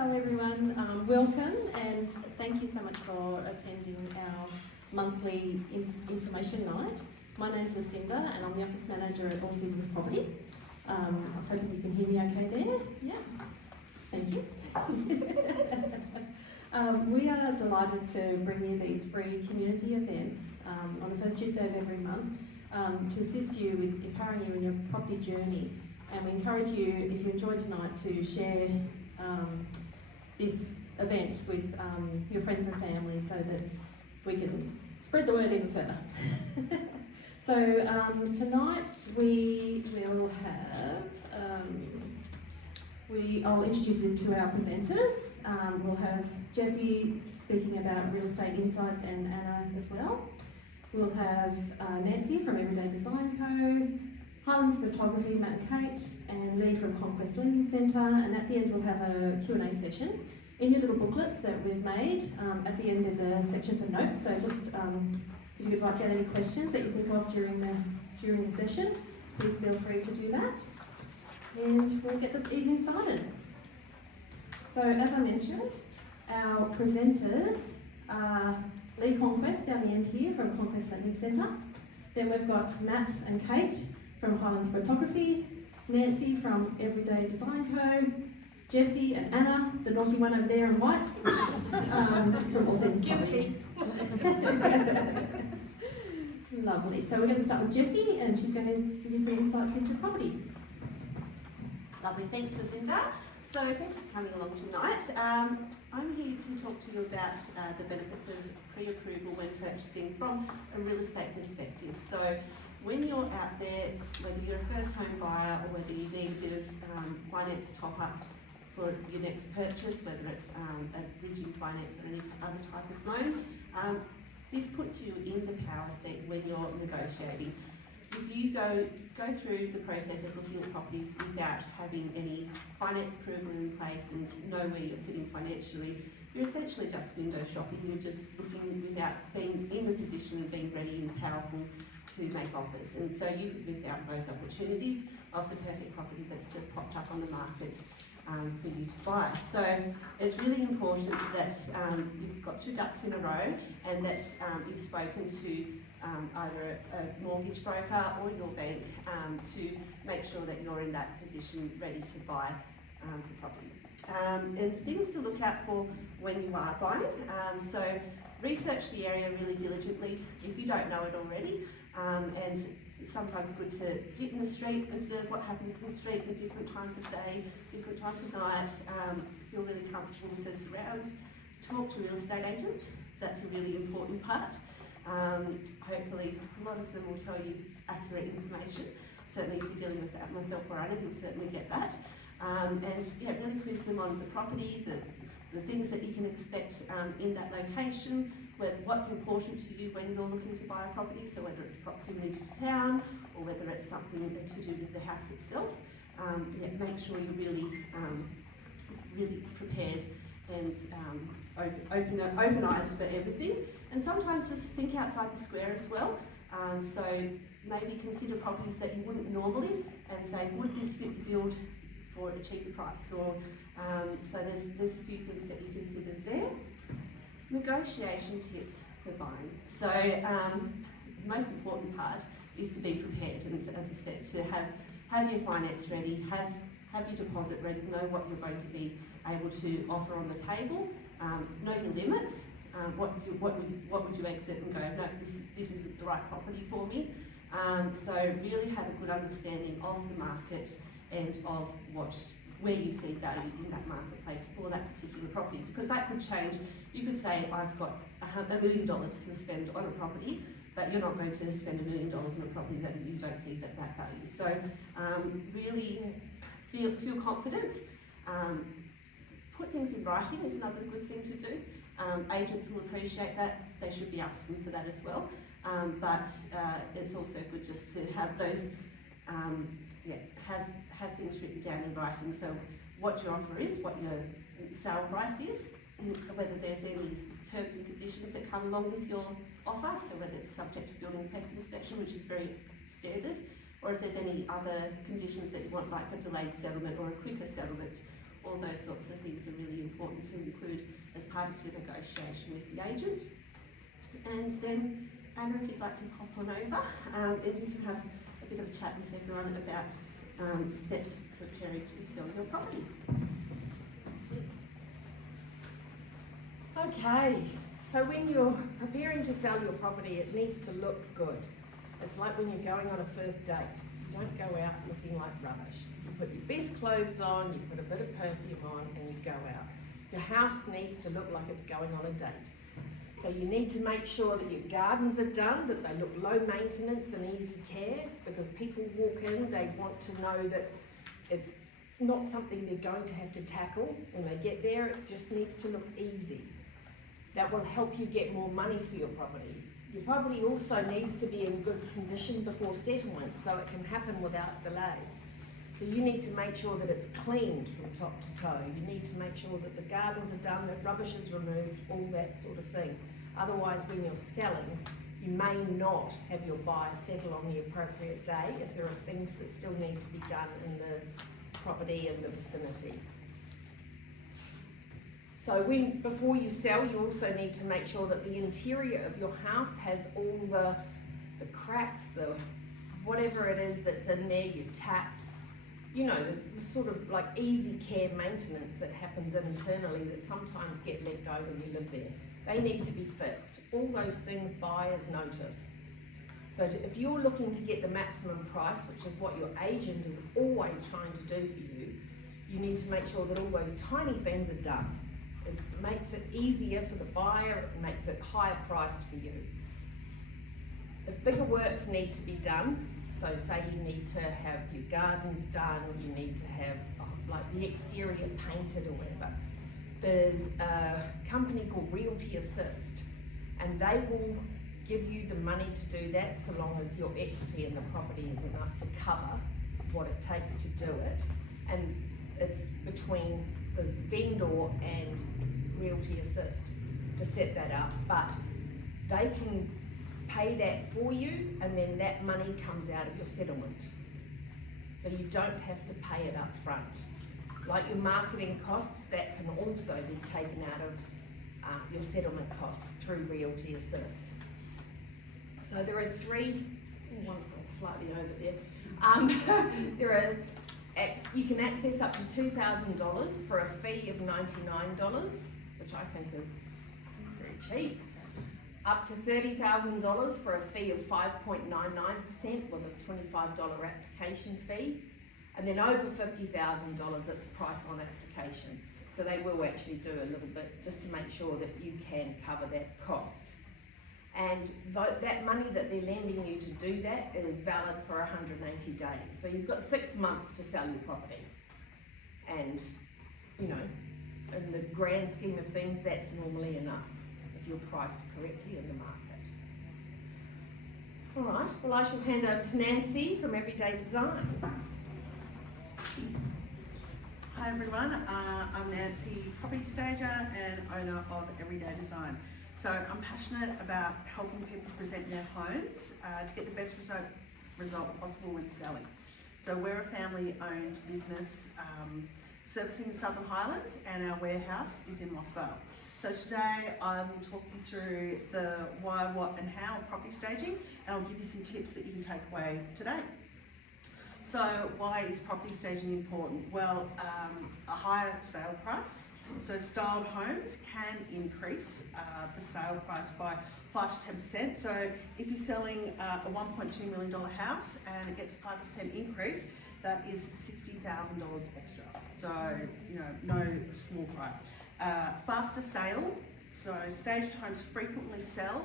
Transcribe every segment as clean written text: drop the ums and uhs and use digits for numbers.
Hello everyone, welcome and thank you so much for attending our monthly information night. My name is Lucinda and I'm the Office Manager at All Seasons Property. I'm hoping you can hear me okay there. Yeah, thank you. We are delighted to bring you these free community events on the first Tuesday of every month to assist you with empowering you in your property journey. And we encourage you, if you enjoyed tonight, to share this event with your friends and family so that we can spread the word even further. So tonight we will have, I'll introduce you to our presenters. We'll have Jessie speaking about real estate insights and Anna as well. We'll have Nancy from Everyday Design Co, Highlands Photography, Matt and Kate, and Lee from Conquest Lending Centre, and at the end we'll have a Q&A session. In your little booklets that we've made, at the end there's a section for notes, so just if you would write down any questions that you think of during the session, please feel free to do that. And we'll get the evening started. So as I mentioned, our presenters are Lee Conquest down the end here from Conquest Lending Centre. Then we've got Matt and Kate from Highlands Photography, Nancy from Everyday Design Co, Jessie and Anna, the naughty one over there in white, from All Seasons Property. Lovely. So we're going to start with Jessie, and she's going to give you some insights into property. Lovely, thanks Lucinda. So thanks for coming along tonight. I'm here to talk to you about the benefits of pre-approval when purchasing from a real estate perspective. So when you're out there, whether you're a first home buyer or whether you need a bit of finance top up for your next purchase, whether it's a bridging finance or any other type of loan, this puts you in the power seat when you're negotiating. If you go through the process of looking at properties without having any finance approval in place and know where you're sitting financially, you're essentially just window shopping. You're just looking without being in the position of being ready and powerful to make offers. And so you could miss out those opportunities of the perfect property that's just popped up on the market for you to buy. So it's really important that you've got your ducks in a row and that you've spoken to either a mortgage broker or your bank to make sure that you're in that position ready to buy the property. And things to look out for when you are buying. So research the area really diligently if you don't know it already. And it's sometimes good to sit in the street, observe what happens in the street at different times of day, different times of night, feel really comfortable with the surrounds. Talk to real estate agents, that's a really important part. Hopefully a lot of them will tell you accurate information. Certainly if you're dealing with that myself or Anna, you'll certainly get that. And yeah, really quiz them on the property, the things that you can expect in that location, what's important to you when you're looking to buy a property, so whether it's proximity to town or whether it's something to do with the house itself. Yeah, make sure you're really prepared and open eyes for everything. And sometimes just think outside the square as well. So maybe consider properties that you wouldn't normally and say, would this fit the build for a cheaper price? Or so there's a few things that you consider there. Negotiation tips for buying. So the most important part is to be prepared, and as I said, to have your finance ready, have your deposit ready, know what you're going to be able to offer on the table, know your limits. What would you exit and go, no, this isn't the right property for me. So really have a good understanding of the market and of where you see value in that marketplace for that particular property, because that could change. You could say, I've got $1 million to spend on a property, but you're not going to spend $1 million on a property that you don't see that value. So really feel confident. Put things in writing is another good thing to do. Agents will appreciate that. They should be asking for that as well. But it's also good just to have those, have things written down in writing. So what your offer is, what your sale price is, whether there's any terms and conditions that come along with your offer, so whether it's subject to building and pest inspection, which is very standard, or if there's any other conditions that you want, like a delayed settlement or a quicker settlement, All those sorts of things are really important to include as part of your negotiation with the agent. And then, Anna, if you'd like to hop on over, and you can have a bit of a chat with everyone about steps for preparing to sell your property. Okay, so when you're preparing to sell your property, it needs to look good. It's like when you're going on a first date. You don't go out looking like rubbish. You put your best clothes on, you put a bit of perfume on, and you go out. Your house needs to look like it's going on a date. So you need to make sure that your gardens are done, that they look low maintenance and easy care, because people walk in, they want to know that it's not something they're going to have to tackle when they get there. It just needs to look easy. That will help you get more money for your property. Your property also needs to be in good condition before settlement, so it can happen without delay. So you need to make sure that it's cleaned from top to toe. You need to make sure that the gardens are done, that rubbish is removed, all that sort of thing. Otherwise, when you're selling, you may not have your buyer settle on the appropriate day if there are things that still need to be done in the property and the vicinity. So before you sell, you also need to make sure that the interior of your house has all the cracks, the whatever it is that's in there, your taps, you know, the sort of like easy care maintenance that happens internally that sometimes get let go when you live there. They need to be fixed. All those things buyers notice. So if you're looking to get the maximum price, which is what your agent is always trying to do for you, you need to make sure that all those tiny things are done. It makes it easier for the buyer, it makes it higher priced for you. If bigger works need to be done, so say you need to have your gardens done, you need to have like the exterior painted or whatever, there's a company called Realty Assist, and they will give you the money to do that so long as your equity in the property is enough to cover what it takes to do it. And it's between the vendor and Realty Assist to set that up, but they can pay that for you, and then that money comes out of your settlement. So you don't have to pay it up front. Like your marketing costs, that can also be taken out of your settlement costs through Realty Assist. So there are three, one's gone slightly over there. You can access up to $2,000 for a fee of $99, which I think is very cheap. Up to $30,000 for a fee of 5.99% with a $25 application fee. And then over $50,000, it's price on application. So they will actually do a little bit just to make sure that you can cover that cost. And that money that they're lending you to do that is valid for 180 days. So you've got 6 months to sell your property. And, you know, in the grand scheme of things, that's normally enough if you're priced correctly in the market. All right, well, I shall hand over to Nancy from Everyday Design. Hi everyone, I'm Nancy, property stager and owner of Everyday Design. So I'm passionate about helping people present their homes to get the best result possible with selling. So we're a family-owned business servicing the Southern Highlands, and our warehouse is in Moss Vale. So today I will talk you through the why, what and how of property staging, and I'll give you some tips that you can take away today. So why is property staging important? Well, a higher sale price. So styled homes can increase the sale price by 5 to 10%. So if you're selling a $1.2 million house and it gets a 5% increase, that is $60,000 extra. So, you know, no small fry. Faster sale. So staged homes frequently sell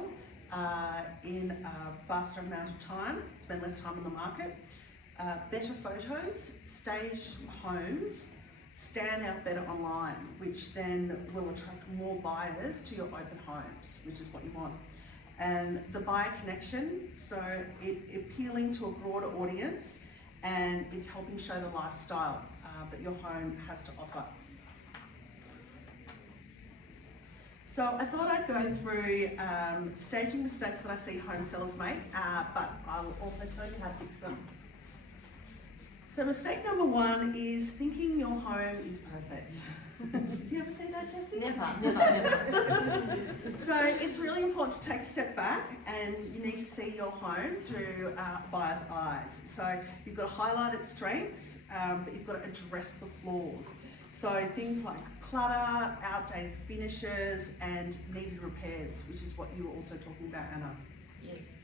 in a faster amount of time, spend less time on the market. Better photos, staged homes stand out better online, which then will attract more buyers to your open homes, which is what you want. And the buyer connection, so appealing to a broader audience, and it's helping show the lifestyle that your home has to offer. So I thought I'd go through staging mistakes that I see home sellers make, but I will also tell you how to fix them. So mistake number one is thinking your home is perfect. Do you ever see that, Jessie? Never. So it's really important to take a step back, and you need to see your home through a buyer's eyes. So you've got to highlight its strengths, but you've got to address the flaws. So things like clutter, outdated finishes, and needed repairs, which is what you were also talking about, Anna. Yes.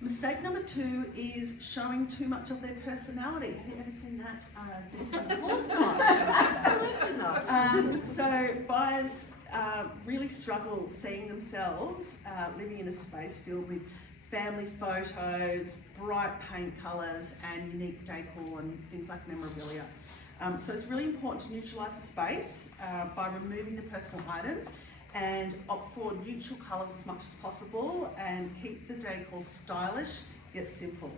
Mistake number two is showing too much of their personality. Have you ever seen that? Of course not. Absolutely not. So buyers really struggle seeing themselves living in a space filled with family photos, bright paint colours, and unique decor and things like memorabilia. So it's really important to neutralise the space by removing the personal items and opt for neutral colours as much as possible and keep the decor stylish yet simple.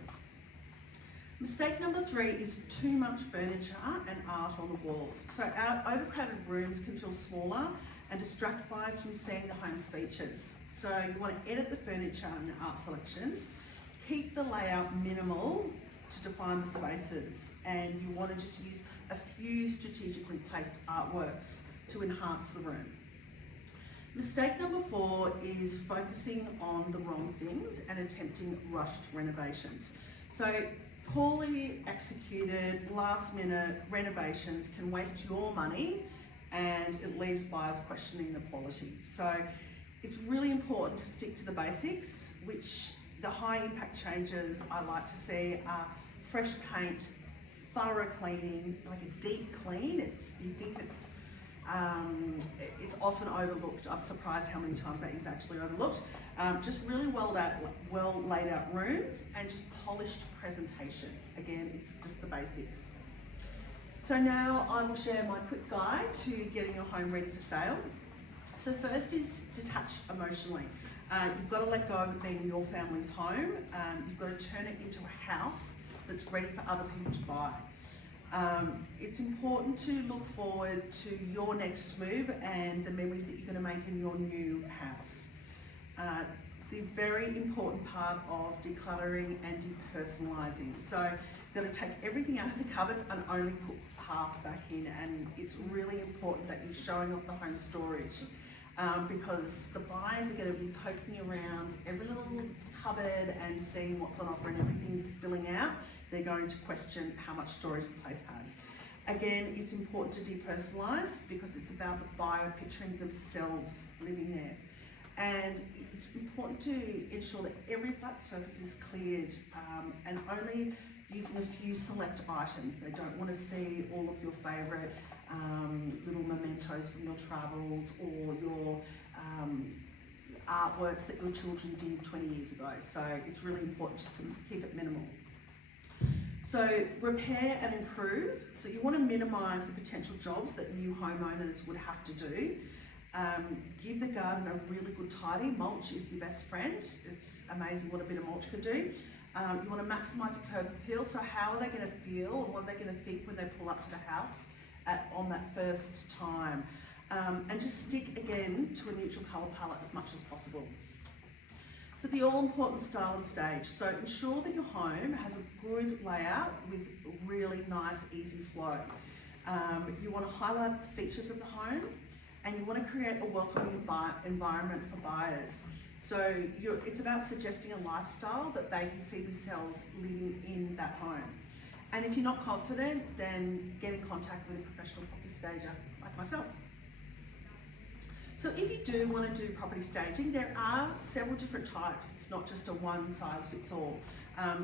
Mistake number three is too much furniture and art on the walls. So our overcrowded rooms can feel smaller and distract buyers from seeing the home's features. So you want to edit the furniture and the art selections, keep the layout minimal to define the spaces, and you want to just use a few strategically placed artworks to enhance the room. Mistake number four is focusing on the wrong things and attempting rushed renovations. So poorly executed last minute renovations can waste your money and it leaves buyers questioning the quality. So it's really important to stick to the basics, which the high impact changes I like to see are fresh paint, thorough cleaning, like a deep clean. You think it's often overlooked. I'm surprised how many times that is actually overlooked. Just really well laid out rooms and just polished presentation. Again, it's just the basics. So now I will share my quick guide to getting your home ready for sale. So first is detach emotionally. You've got to let go of it being your family's home. You've got to turn it into a house that's ready for other people to buy. It's important to look forward to your next move and the memories that you're going to make in your new house. The very important part of decluttering and depersonalising. So you've got to take everything out of the cupboards and only put half back in, and it's really important that you're showing off the home storage because the buyers are going to be poking around every little cupboard and seeing what's on offer, and everything's spilling out. They're going to question how much storage the place has. Again, it's important to depersonalise because it's about the buyer picturing themselves living there. And it's important to ensure that every flat surface is cleared and only using a few select items. They don't want to see all of your favourite little mementos from your travels or your artworks that your children did 20 years ago. So it's really important just to keep it minimal. So repair and improve. So you want to minimise the potential jobs that new homeowners would have to do. Give the garden a really good tidy. Mulch is your best friend. It's amazing what a bit of mulch can do. You want to maximise the curb appeal. So how are they going to feel and what are they going to think when they pull up to the house on that first time? And just stick again to a neutral colour palette as much as possible. So the all-important style and stage. So ensure that your home has a good layout with really nice, easy flow. You want to highlight the features of the home, and you want to create a welcoming environment for buyers. So it's about suggesting a lifestyle that they can see themselves living in that home. And if you're not confident, then get in contact with a professional property stager like myself. So if you do want to do property staging, there are several different types. It's not just a one size fits all.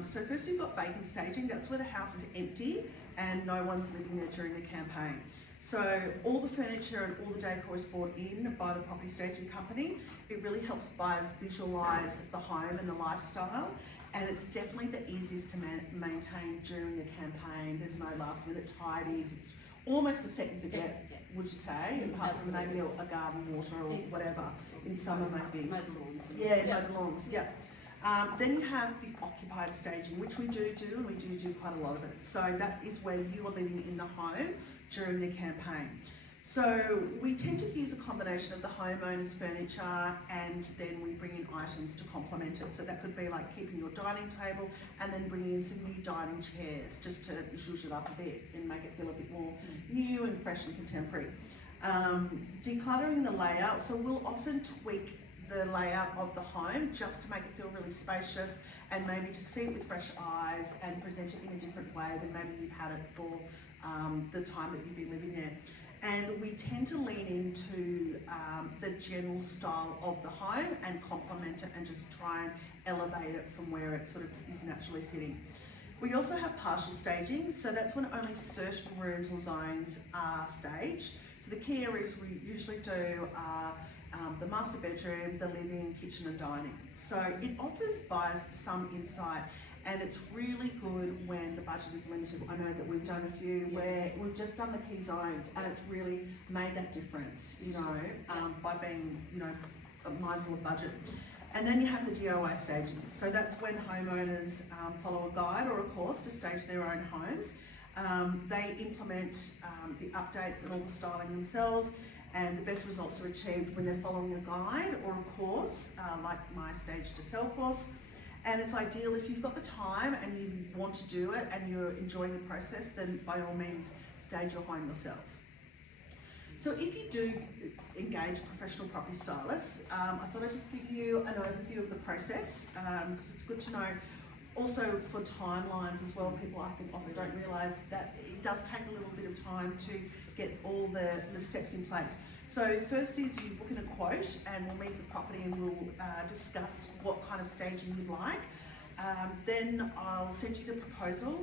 So first you've got vacant staging. That's where the house is empty and no one's living there during the campaign. So all the furniture and all the decor is brought in by the property staging company. It really helps buyers visualise the home and the lifestyle, and it's definitely the easiest to maintain during the campaign. There's no last minute tidies. It's almost a set and forget, would you say? Apart from maybe a garden water or whatever. In summer maybe. Mow the lawns. Yeah, mow the lawns, yeah. Then you have the occupied staging, which we do, and we do quite a lot of it. So that is where you are living in the home during the campaign. So we tend to use a combination of the homeowner's furniture and then we bring in items to complement it. So that could be like keeping your dining table and then bringing in some new dining chairs just to zhuzh it up a bit and make it feel a bit more new and fresh and contemporary. Decluttering the layout, so we'll often tweak the layout of the home just to make it feel really spacious and maybe to see it with fresh eyes and present it in a different way than maybe you've had it for the time that you've been living there. And we tend to lean into the general style of the home and complement it and just try and elevate it from where it sort of is naturally sitting. We also have partial staging, so that's when only certain rooms or zones are staged. So the key areas we usually do are the master bedroom, the living, kitchen and dining. So it offers buyers some insight and it's really good when the budget is limited. I know that we've done a few where we've just done the key zones and it's really made that difference, you know, by being, you know, mindful of budget. And then you have the DIY staging. So that's when homeowners follow a guide or a course to stage their own homes. They implement the updates and all the styling themselves, and the best results are achieved when they're following a guide or a course, like my Stage to Sell course. And it's ideal if you've got the time and you want to do it and you're enjoying the process, then by all means stage your home yourself. So if you do engage a professional property stylist, I thought I'd just give you an overview of the process because it's good to know. Also for timelines as well, people I think often don't realise that it does take a little bit of time to get all the steps in place. So first is you book in a quote and we'll meet the property and we'll discuss what kind of staging you'd like. Then I'll send you the proposal.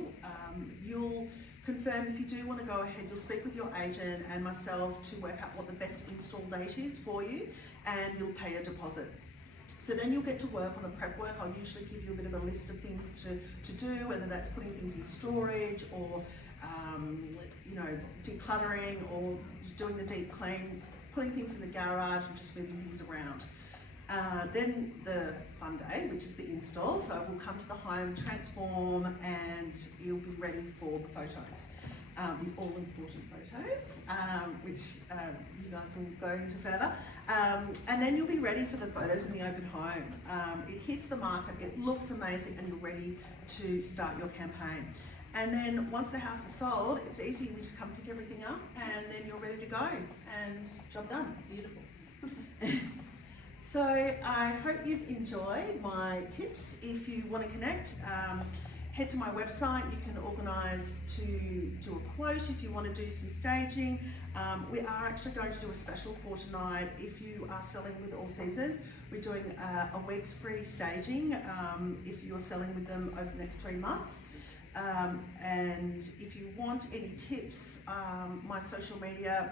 You'll confirm if you do want to go ahead, you'll speak with your agent and myself to work out what the best install date is for you and you'll pay a deposit. So then you'll get to work on the prep work. I'll usually give you a bit of a list of things to do, whether that's putting things in storage or you know, decluttering or doing the deep clean, putting things in the garage and just moving things around. Then the fun day, which is the install. So we'll come to the home, transform, and you'll be ready for the photos. The all-important photos, which you guys will go into further. And then you'll be ready for the photos in the open home. It hits the market, it looks amazing, and you're ready to start your campaign. And then once the house is sold, it's easy, we just come pick everything up and then you're ready to go and job done. Beautiful. So I hope you've enjoyed my tips. If you want to connect, head to my website. You can organise to do a quote if you want to do some staging. We are actually going to do a special for tonight. If you are selling with All Seasons, we're doing a week's free staging if you're selling with them over the next 3 months. And if you want any tips, my social media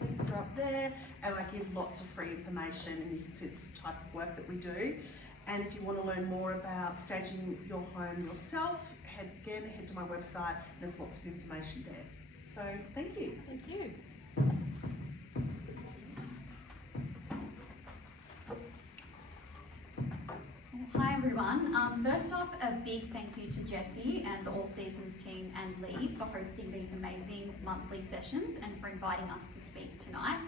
links are up there and I give lots of free information and you can see it's the type of work that we do. And if you want to learn more about staging your home yourself, head to my website. There's lots of information there. So thank you. Thank you. Hi everyone. First off, a big thank you to Jessie and the All Seasons team and Lee for hosting these amazing monthly sessions and for inviting us to speak tonight.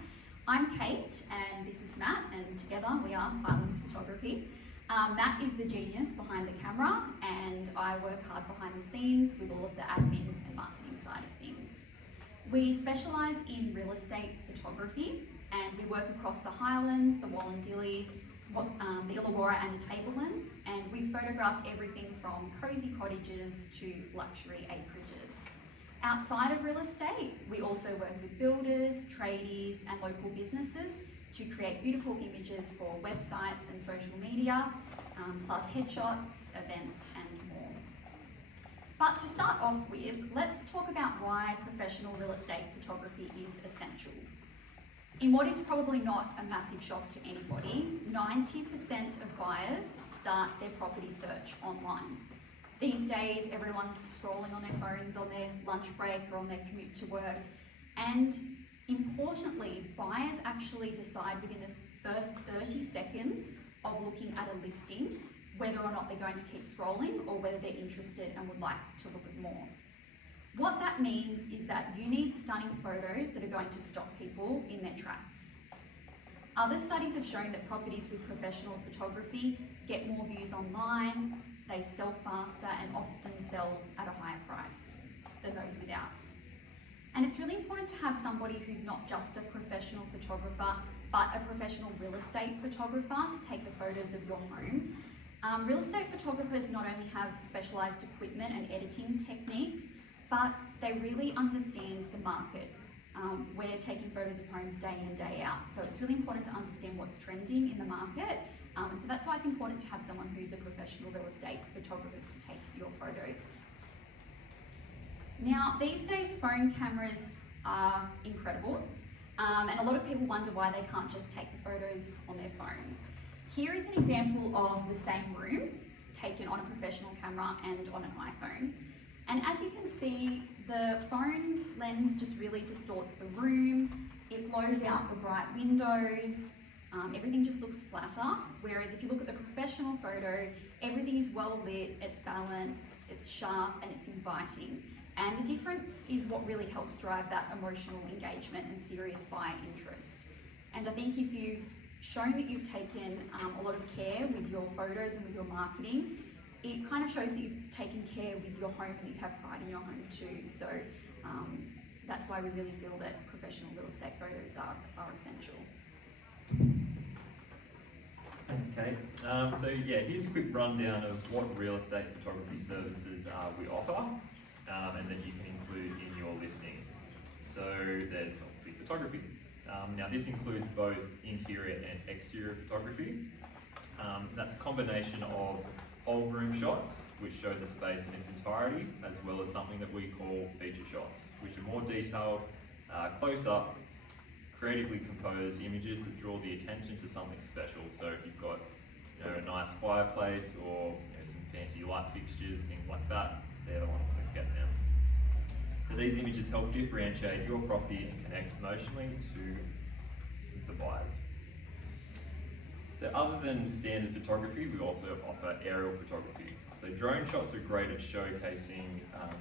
I'm Kate and this is Matt, and together we are Highlands Photography. Matt is the genius behind the camera and I work hard behind the scenes with all of the admin and marketing side of things. We specialise in real estate photography and we work across the Highlands, the Wallandilly, the Illawarra and the Tablelands, and we photographed everything from cosy cottages to luxury acreages. Outside of real estate, we also work with builders, tradies and local businesses to create beautiful images for websites and social media, plus headshots, events and more. But to start off with, let's talk about why professional real estate photography is essential. In what is probably not a massive shock to anybody, 90% of buyers start their property search online. These days, everyone's scrolling on their phones on their lunch break or on their commute to work. And importantly, buyers actually decide within the first 30 seconds of looking at a listing whether or not they're going to keep scrolling or whether they're interested and would like to look at more. What that means is that you need stunning photos that are going to stop people in their tracks. Other studies have shown that properties with professional photography get more views online, they sell faster and often sell at a higher price than those without. And it's really important to have somebody who's not just a professional photographer, but a professional real estate photographer to take the photos of your home. Real estate photographers not only have specialised equipment and editing techniques, but they really understand the market. We're taking photos of homes day in and day out, so it's really important to understand what's trending in the market. So that's why it's important to have someone who's a professional real estate photographer to take your photos. Now, these days phone cameras are incredible, and a lot of people wonder why they can't just take the photos on their phone. Here is an example of the same room taken on a professional camera and on an iPhone. And as you can see, the phone lens just really distorts the room, it blows out the bright windows, everything just looks flatter. Whereas if you look at the professional photo, everything is well lit, it's balanced, it's sharp, and it's inviting. And the difference is what really helps drive that emotional engagement and serious buyer interest. And I think if you've shown that you've taken a lot of care with your photos and with your marketing, it kind of shows that you've taken care with your home and that you have pride in your home too. So that's why we really feel that professional real estate photos are essential. Thanks, Kate. So yeah, here's a quick rundown of what real estate photography services we offer and that you can include in your listing. So there's obviously photography. Now this includes both interior and exterior photography. That's a combination of whole room shots, which show the space in its entirety, as well as something that we call feature shots, which are more detailed, close-up, creatively composed images that draw the attention to something special. So if you've got a nice fireplace or some fancy light fixtures, things like that, they're the ones that get them. So these images help differentiate your property and connect emotionally to the buyers. So other than standard photography, we also offer aerial photography. So drone shots are great at showcasing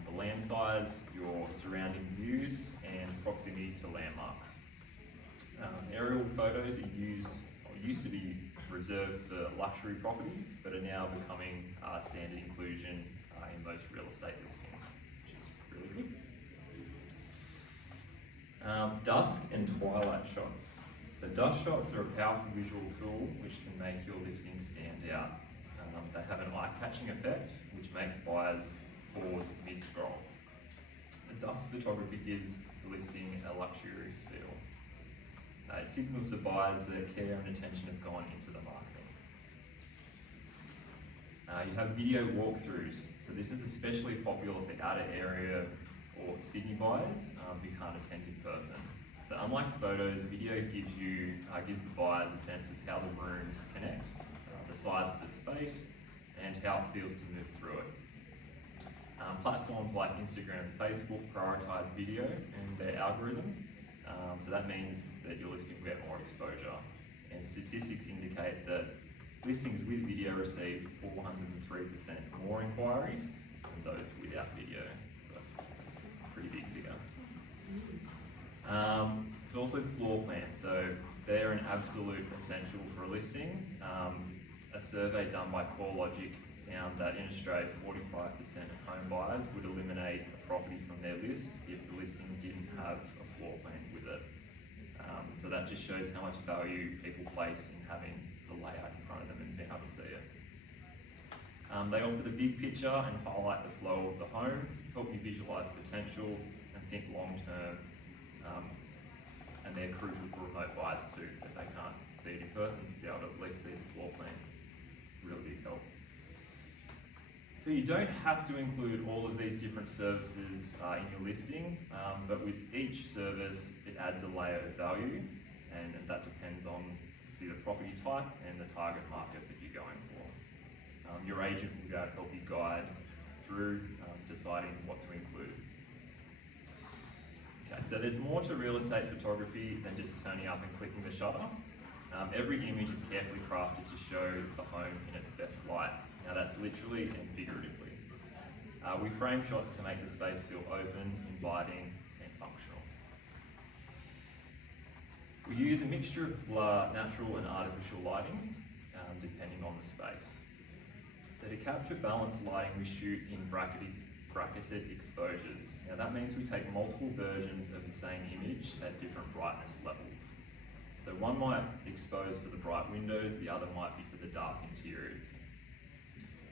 the land size, your surrounding views, and proximity to landmarks. Aerial photos are used to be reserved for luxury properties, but are now becoming standard inclusion in most real estate listings, which is really good. Dusk and twilight shots. So dusk shots are a powerful visual tool which can make your listing stand out. They have an eye-catching effect which makes buyers pause mid-scroll. The dusk photography gives the listing a luxurious feel. It signals to buyers that care and attention have gone into the marketing. You have video walkthroughs. So this is especially popular for outer area or Sydney buyers who can't attend in person. So unlike photos, video gives the buyers a sense of how the rooms connect, the size of the space, and how it feels to move through it. Platforms like Instagram and Facebook prioritise video and their algorithm, so that means that your listing will get more exposure. And statistics indicate that listings with video receive 403% more inquiries than those without video. So that's a pretty big figure. There's also floor plans, so they're an absolute essential for a listing. A survey done by CoreLogic found that in Australia, 45% of home buyers would eliminate a property from their list if the listing didn't have a floor plan with it. So that just shows how much value people place in having the layout in front of them and being able to see it. They offer the big picture and highlight the flow of the home, help you visualise potential and think long term. And they're crucial for remote buyers too, if they can't see it in person, to be able to at least see the floor plan. Really big help. So you don't have to include all of these different services in your listing, but with each service it adds a layer of value, and that depends on the property type and the target market that you're going for. Your agent will be able to help you guide through deciding what to include. Okay, so there's more to real estate photography than just turning up and clicking the shutter. Every image is carefully crafted to show the home in its best light. Now that's literally and figuratively. We frame shots to make the space feel open, inviting and functional. We use a mixture of natural and artificial lighting, depending on the space. So to capture balanced lighting, we shoot in bracketed exposures. Now that means we take multiple versions of the same image at different brightness levels. So one might expose for the bright windows, the other might be for the dark interiors.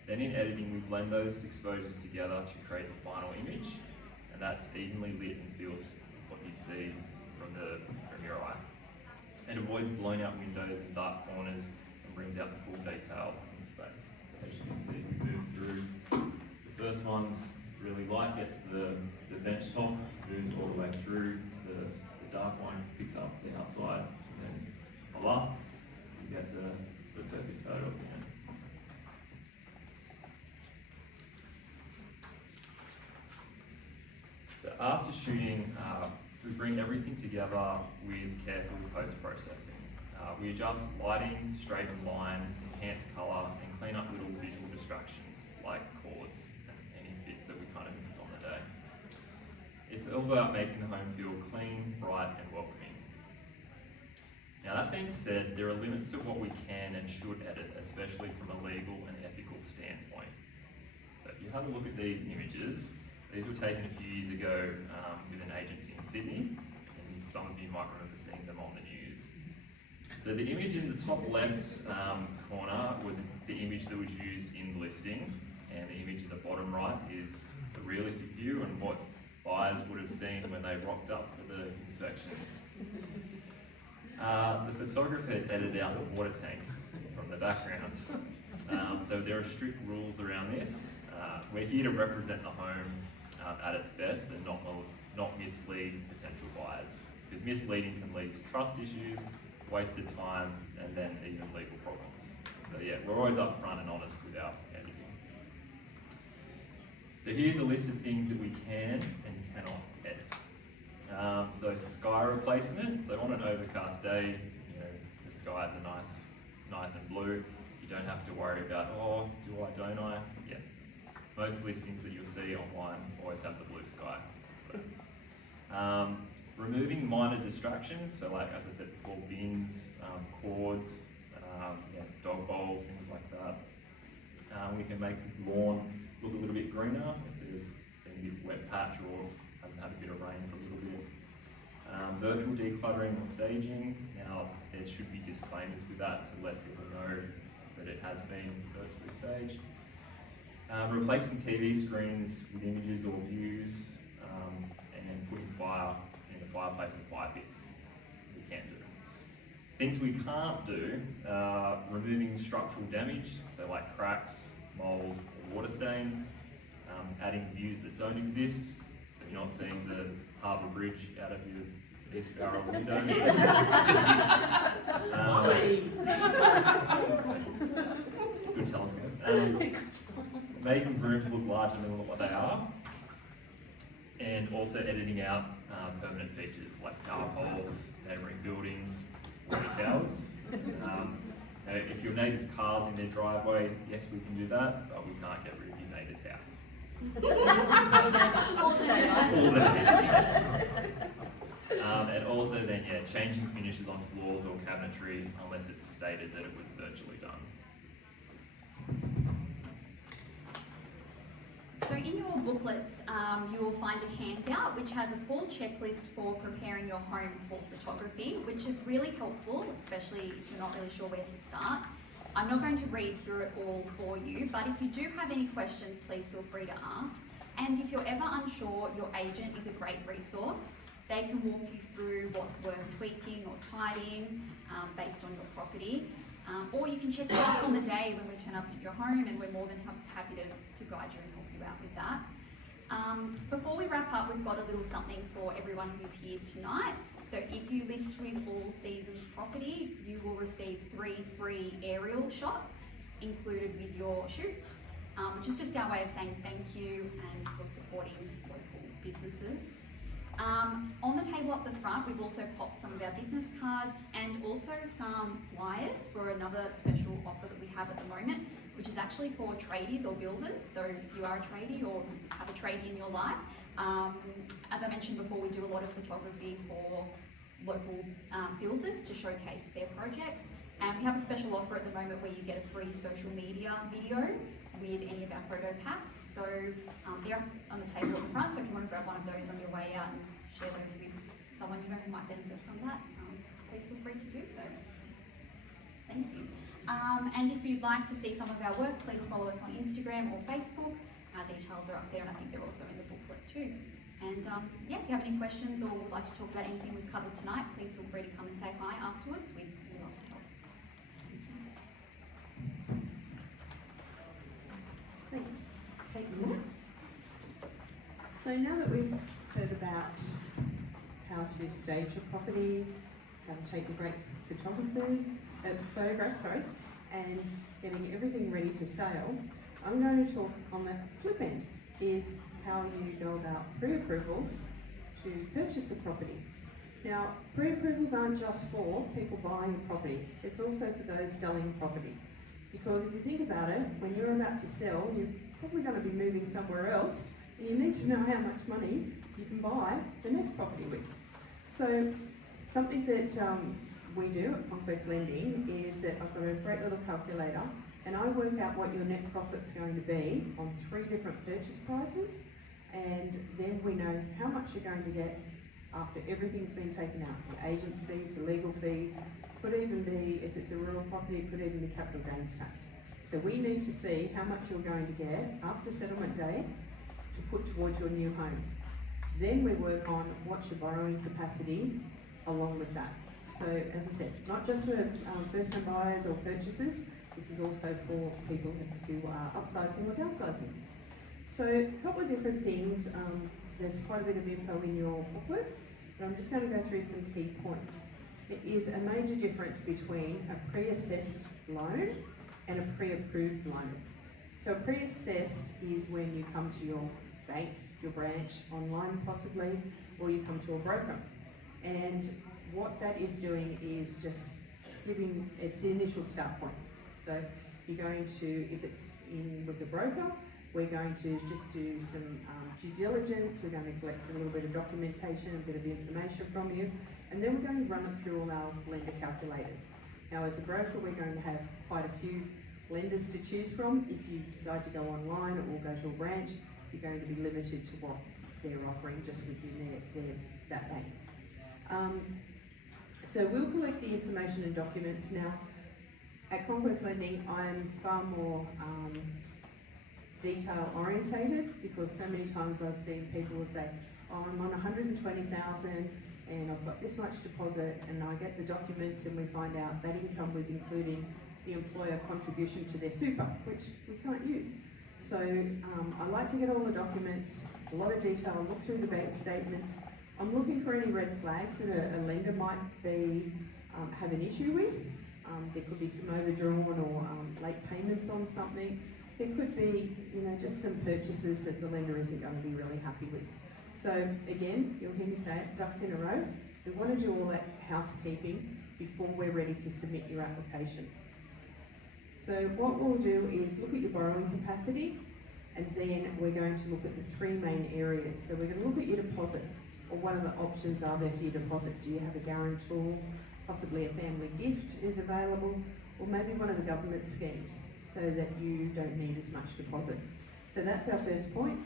Then in editing, we blend those exposures together to create the final image, and that's evenly lit and feels what you'd see from your eye. It avoids blown out windows and dark corners and brings out the full details in the space. As you can see, we move through. The first one's really light, gets the bench top, moves all the way through to the dark one, picks up the outside, and then voila, you get the perfect photo at the end. So after shooting, we bring everything together with careful post-processing. We adjust lighting, straighten lines, enhance colour, and clean up little visual distractions like cords and any bits that we kind of missed on the day. It's all about making the home feel clean, bright, and welcoming. Now that being said, there are limits to what we can and should edit, especially from a legal and ethical standpoint. So if you have a look at these images, these were taken a few years ago with an agency in Sydney, and some of you might remember seeing them on the news. So the image in the top left corner was the image that was used in the listing, and the image in the bottom right is the realistic view and what buyers would have seen when they rocked up for the inspections. The photographer had edited out the water tank from the background. So there are strict rules around this. We're here to represent the home at its best and not mislead potential buyers, because misleading can lead to trust issues, wasted time, and then even legal problems. So yeah, we're always upfront and honest with our editing. So here's a list of things that we can and cannot edit. So sky replacement. So on an overcast day, the skies are nice and blue. You don't have to worry about, oh, do I, don't I? Yeah. Most listings that you'll see online always have the blue sky. So, removing minor distractions, so like as I said before, bins, cords, dog bowls, things like that. We can make the lawn look a little bit greener if there's been a bit wet patch or hasn't had a bit of rain for a little bit. Virtual decluttering or staging. Now there should be disclaimers with that to let people know that it has been virtually staged. Replacing TV screens with images or views, and putting fire in the fireplace or fire pits. We can do. Things we can't do, removing structural damage, so like cracks, mould, or water stains, adding views that don't exist, so you're not seeing the Harbour Bridge out of your east barrel window. Good telescope. Making rooms look larger than what they are, and also editing out permanent features like power poles, neighbouring buildings, water towers. If your neighbour's car's in their driveway, yes, we can do that, but we can't get rid of your neighbour's house. And also then, changing finishes on floors or cabinetry unless it's stated that it was virtually done. So in your booklets, you will find a handout which has a full checklist for preparing your home for photography, which is really helpful, especially if you're not really sure where to start. I'm not going to read through it all for you, but if you do have any questions, please feel free to ask. And if you're ever unsure, your agent is a great resource. They can walk you through what's worth tweaking or tidying based on your property. Or you can check with us on the day when we turn up at your home, and we're more than happy to guide you and help you out with that. Before we wrap up, we've got a little something for everyone who's here tonight. So if you list with All Seasons Property, you will receive 3 free aerial shots included with your shoot, which is just our way of saying thank you and for supporting local businesses. On the table up the front, we've also popped some of our business cards and also some flyers for another special offer that we have at the moment, which is actually for tradies or builders. So if you are a tradie or have a tradie in your life, as I mentioned before, we do a lot of photography for local builders to showcase their projects. And we have a special offer at the moment where you get a free social media video with any of our photo packs. So they're on the table at the front, so if you want to grab one of those on your way out and share those with someone you know who might benefit from that, please feel free to do so. Thank you. And if you'd like to see some of our work, please follow us on Instagram or Facebook. Our details are up there, and I think they're also in the booklet too. And yeah, if you have any questions or would like to talk about anything we've covered tonight, please feel free to come and say hi afterwards. We'd love to help. Thanks. Kate, so now that we've heard about how to stage your property, how to take the great photographs, and getting everything ready for sale, I'm going to talk on the flip end, is how you go about pre-approvals to purchase a property. Now, pre-approvals aren't just for people buying a property, it's also for those selling property. Because if you think about it, when you're about to sell, you're probably going to be moving somewhere else, and you need to know how much money you can buy the next property with. So, something that we do at Conquest Lending is that I've got a great little calculator, and I work out what your net profit's going to be on 3 different purchase prices, and then we know how much you're going to get after everything's been taken out. The agent's fees, the legal fees, could even be, if it's a rural property, it could even be capital gains tax. So we need to see how much you're going to get after settlement day to put towards your new home. Then we work on what's your borrowing capacity along with that. So as I said, not just for first-time buyers or purchasers, this is also for people who are upsizing or downsizing. So a couple of different things. There's quite a bit of info in your booklet, but I'm just going to go through some key points. There is a major difference between a pre-assessed loan and a pre-approved loan. So a pre-assessed is when you come to your bank, your branch, online possibly, or you come to a broker. And what that is doing is just giving, it's the initial start point. So you're going to, if it's in with the broker, we're going to just do some due diligence, we're going to collect a little bit of documentation, a bit of information from you, and then we're going to run it through all our lender calculators. Now as a broker, we're going to have quite a few lenders to choose from. If you decide to go online or go to a branch, you're going to be limited to what they're offering just within that bank. So we'll collect the information and documents. Now, at Conquest Lending, I'm far more detail orientated, because so many times I've seen people say, oh, I'm on 120,000 and I've got this much deposit, and I get the documents and we find out that income was including the employer contribution to their super, which we can't use. So I like to get all the documents, a lot of detail. I look through the bank statements. I'm looking for any red flags that a lender might be have an issue with. There could be some overdrawn or late payments on something. There could be, just some purchases that the lender isn't going to be really happy with. So again, you'll hear me say it, ducks in a row. We want to do all that housekeeping before we're ready to submit your application. So what we'll do is look at your borrowing capacity, and then we're going to look at the 3 main areas. So we're going to look at your deposit, or what other options are there for your deposit. Do you have a guarantor? Possibly a family gift is available, or maybe one of the government schemes, so that you don't need as much deposit. So that's our first point,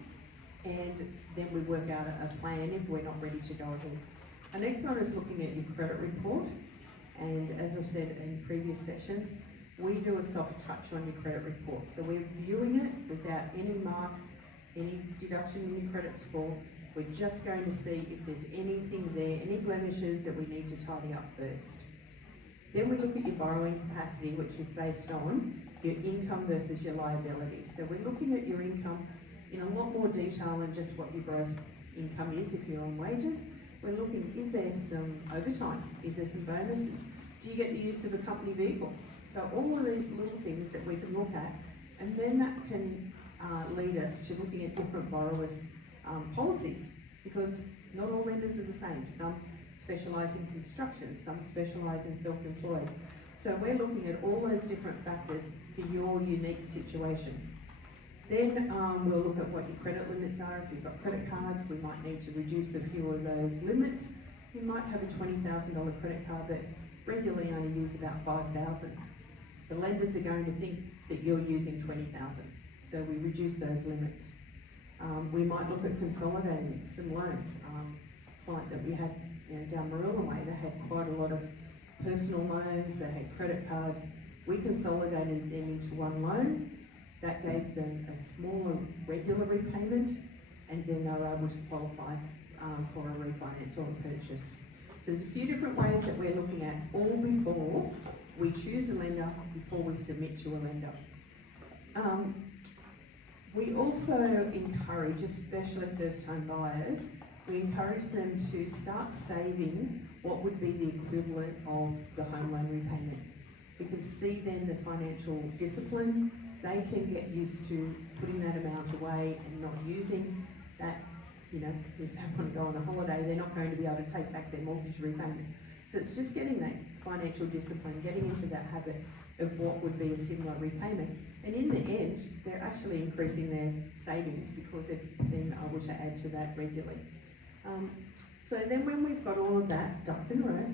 and then we work out a plan if we're not ready to go ahead. Our next one is looking at your credit report, and as I've said in previous sessions, we do a soft touch on your credit report. So we're viewing it without any mark, any deduction in your credit score. We're just going to see if there's anything there, any blemishes that we need to tidy up first. Then we look at your borrowing capacity, which is based on your income versus your liabilities. So we're looking at your income in a lot more detail than just what your gross income is if you're on wages. We're looking, is there some overtime? Is there some bonuses? Do you get the use of a company vehicle? So all of these little things that we can look at, and then that can lead us to looking at different borrowers' policies, because not all lenders are the same. Some specialise in construction, some specialise in self-employed. So we're looking at all those different factors for your unique situation. Then we'll look at what your credit limits are. If you've got credit cards, we might need to reduce a few of those limits. You might have a $20,000 credit card that regularly only use about $5,000. The lenders are going to think that you're using $20,000, so we reduce those limits. We might look at consolidating some loans. Client that we had down Marilla Way, they had quite a lot of personal loans, they had credit cards. We consolidated them into one loan. That gave them a smaller regular repayment, and then they were able to qualify for a refinance or a purchase. So there's a few different ways that we're looking at, all before we choose a lender, before we submit to a lender. We also encourage, especially first-time buyers, we encourage them to start saving what would be the equivalent of the home loan repayment. We can see then the financial discipline. They can get used to putting that amount away and not using that. You know, if they want to go on a holiday, they're not going to be able to take back their mortgage repayment. So it's just getting that financial discipline, getting into that habit of what would be a similar repayment. And in the end, they're actually increasing their savings because they've been able to add to that regularly. So then when we've got all of that ducks in a row,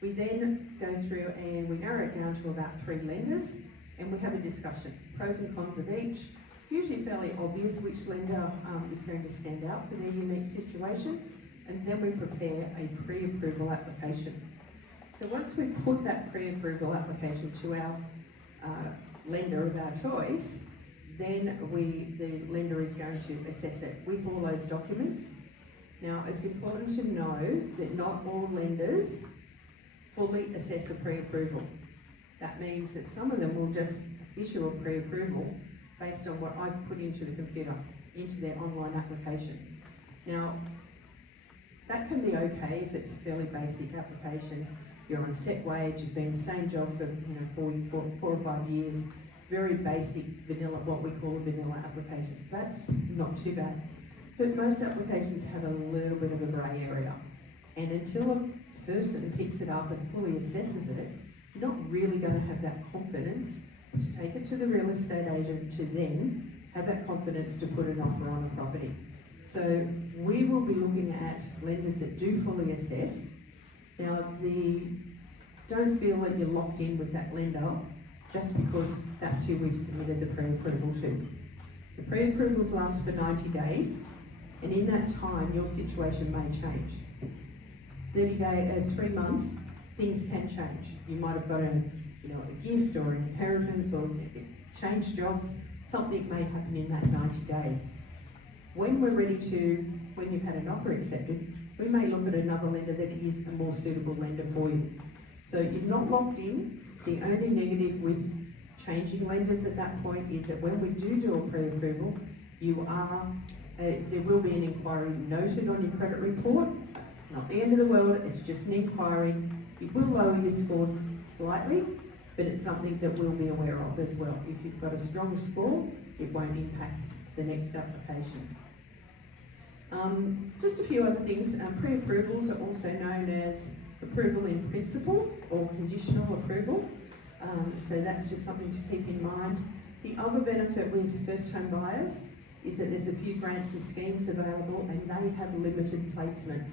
we then go through and we narrow it down to about 3 lenders, and we have a discussion, pros and cons of each. Usually fairly obvious which lender is going to stand out for their unique situation, and then we prepare a pre-approval application. So once we've put that pre-approval application to our lender of our choice, then the lender is going to assess it with all those documents. Now, it's important to know that not all lenders fully assess a pre-approval. That means that some of them will just issue a pre-approval based on what I've put into the computer, into their online application. Now, that can be okay if it's a fairly basic application. You're on a set wage, you've been in the same job for 4 or 5 years, very basic vanilla, what we call a vanilla application. That's not too bad. But most applications have a little bit of a grey area. And until a person picks it up and fully assesses it, you're not really going to have that confidence to take it to the real estate agent to then have that confidence to put an offer on a property. So we will be looking at lenders that do fully assess. Now, don't feel that you're locked in with that lender just because that's who we've submitted the pre-approval to. The pre-approvals last for 90 days, and in that time, your situation may change. 3 months, things can change. You might have got a gift or an inheritance or change jobs. Something may happen in that 90 days. When you've had an offer accepted, we may look at another lender that is a more suitable lender for you. So you're not locked in. The only negative with changing lenders at that point is that when we do a pre-approval, there will be an inquiry noted on your credit report. Not the end of the world, it's just an inquiry. It will lower your score slightly, but it's something that we'll be aware of as well. If you've got a strong score, it won't impact the next application. Just a few other things. Pre-approvals are also known as approval in principle or conditional approval. So that's just something to keep in mind. The other benefit with first-home buyers is that there's a few grants and schemes available and they have limited placements.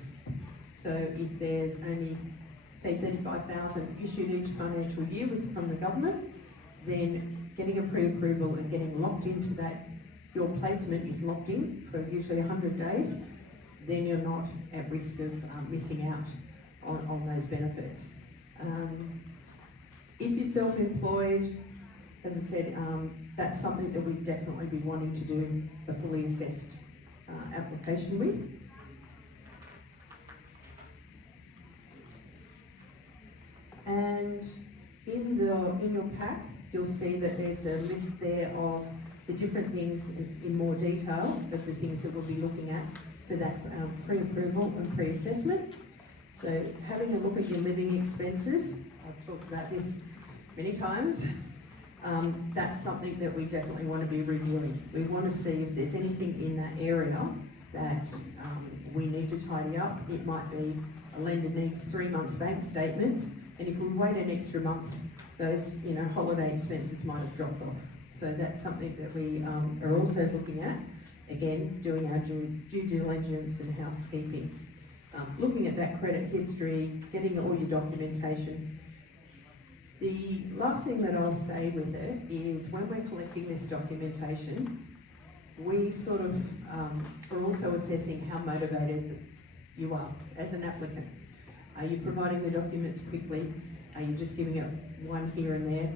So if there's only, say, 35,000 issued each financial year from the government, then getting a pre-approval and getting locked into that, your placement is locked in for usually 100 days, then you're not at risk of missing out on those benefits. If you're self-employed, as I said, that's something that we'd definitely be wanting to do a fully assessed application with. And in your pack, you'll see that there's a list there of the different things in more detail of the things that we'll be looking at for that pre-approval and pre-assessment. So having a look at your living expenses, I've talked about this many times, that's something that we definitely want to be reviewing. We want to see if there's anything in that area that we need to tidy up. It might be a lender needs 3 months bank statements, and if we wait an extra month those, holiday expenses might have dropped off. So that's something that we are also looking at. Again, doing our due diligence and housekeeping. Looking at that credit history, getting all your documentation. The last thing that I'll say with it is when we're collecting this documentation, we sort of are also assessing how motivated you are as an applicant. Are you providing the documents quickly? Are you just giving it one here and there?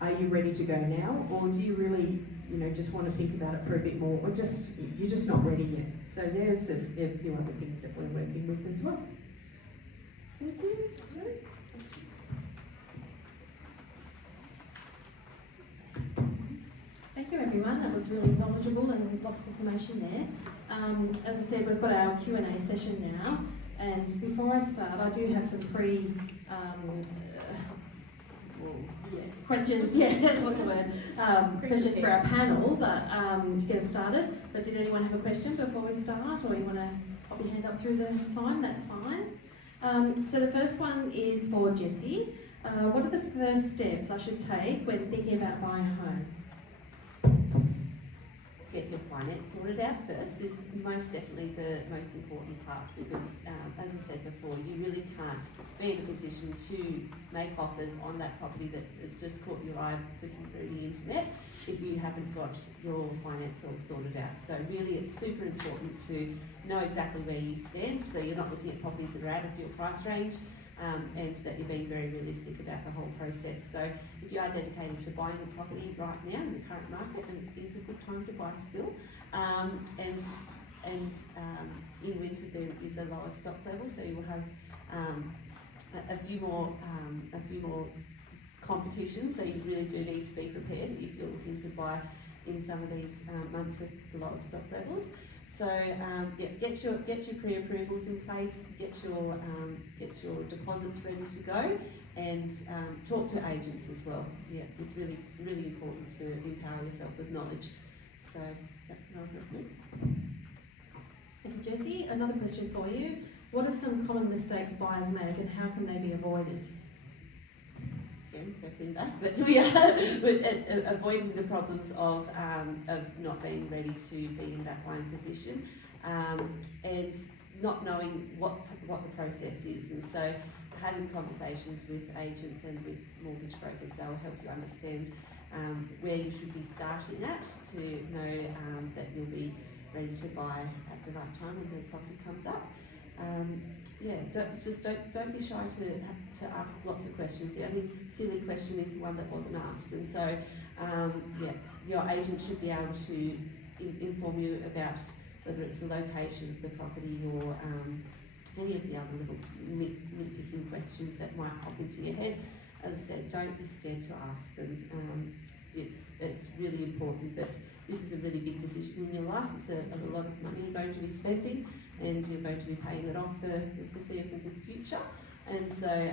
Are you ready to go now? Or do you really, just want to think about it for a bit more? Or you're just not ready yet? So there's a few other things that we're working with as well. Thank you. Thank you everyone, that was really knowledgeable and lots of information there. As I said, we've got our Q&A session now, and before I start, I do have some questions, that's what's the word, questions for our panel, but to get us started. But did anyone have a question before we start, or you want to pop your hand up through the time? That's fine. So the first one is for Jessie. What are the first steps I should take when thinking about buying a home? Get your finance sorted out first is most definitely the most important part, because as I said before, you really can't be in a position to make offers on that property that has just caught your eye flicking through the internet if you haven't got your finance all sorted out. So really it's super important to know exactly where you stand, so you're not looking at properties that are out of your price range, and that you're being very realistic about the whole process. So if you are dedicated to buying a property right now in the current market, then it is a good time to buy still. In winter there is a lower stock level, so you will have a few more competition. So you really do need to be prepared if you're looking to buy in some of these months with the lower stock levels. So get your pre-approvals in place, get your deposits ready to go, and talk to agents as well. Yeah, it's really important to empower yourself with knowledge. So that's what I would recommend. Thank you, Jessie. Another question for you. What are some common mistakes buyers make, and how can they be avoided? Again, circling back, but we are avoiding the problems of not being ready to be in that buying position, and not knowing what the process is. And so having conversations with agents and with mortgage brokers, they'll help you understand where you should be starting at to know that you'll be ready to buy at the right time when the property comes up. Don't be shy to ask lots of questions. The only silly question is the one that wasn't asked, and so your agent should be able to inform you about whether it's the location of the property or any of the other little nitpicking questions that might pop into your head. As I said, don't be scared to ask them. It's really important that this is a really big decision in your life. It's a lot of money you're going to be spending, and you're going to be paying it off for the foreseeable future. And so,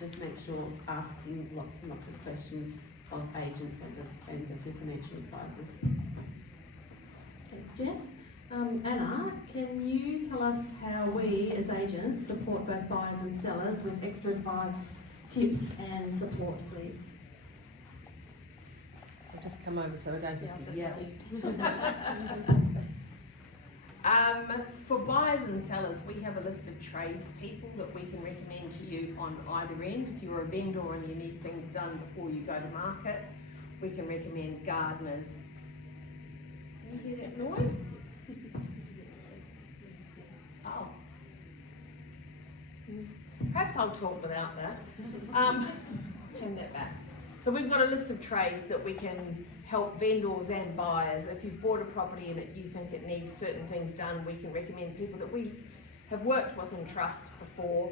just make sure asking lots and lots of questions of agents and of your financial advisors. Thanks, Jess. Anna, can you tell us how we as agents support both buyers and sellers with extra advice, tips and support, please? I'll just come over so I don't have to yell. For buyers and sellers, we have a list of tradespeople that we can recommend to you on either end. If you're a vendor and you need things done before you go to market, we can recommend gardeners. Can you hear that noise? Oh. Perhaps I'll talk without that. Hand that back. So we've got a list of trades that we can help vendors and buyers. If you've bought a property and you think it needs certain things done, we can recommend people that we have worked with and trust before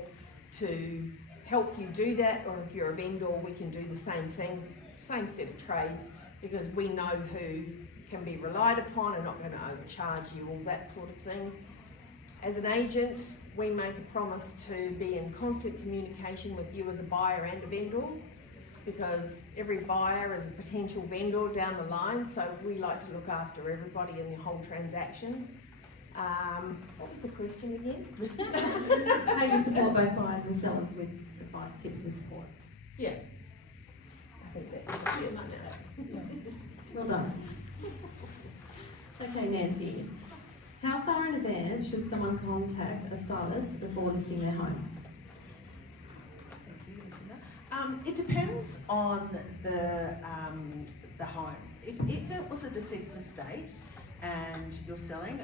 to help you do that. Or if you're a vendor, we can do the same thing, same set of trades, because we know who can be relied upon and not going to overcharge you, all that sort of thing. As an agent, we make a promise to be in constant communication with you as a buyer and a vendor, because every buyer is a potential vendor down the line, so we like to look after everybody in the whole transaction. What was the question again? How you support both buyers and sellers with advice, tips and support. Yeah. Well done. Okay, Nancy. How far in advance should someone contact a stylist before listing their home? Thank you, Lucinda. It depends on the home. If it was a deceased estate and you're selling,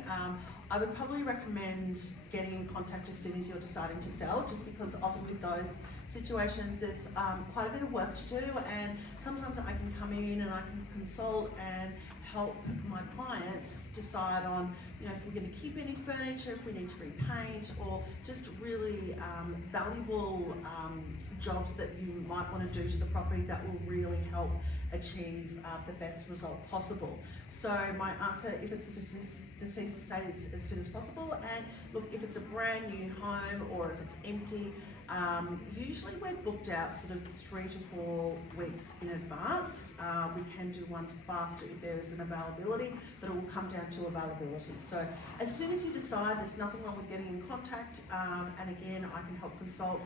I would probably recommend getting in contact as soon as you're deciding to sell, just because often with those situations there's quite a bit of work to do, and sometimes I can come in and I can consult and help my clients decide on, you know, if we're going to keep any furniture, if we need to repaint, or just really valuable jobs that you might want to do to the property that will really help achieve the best result possible. So my answer, if it's a deceased estate, is as soon as possible. And look, if it's a brand new home or if it's empty, usually we're booked out sort of 3 to 4 weeks in advance. We can do ones faster if there is an availability, but it will come down to availability. So as soon as you decide, there's nothing wrong with getting in contact, and again, I can help consult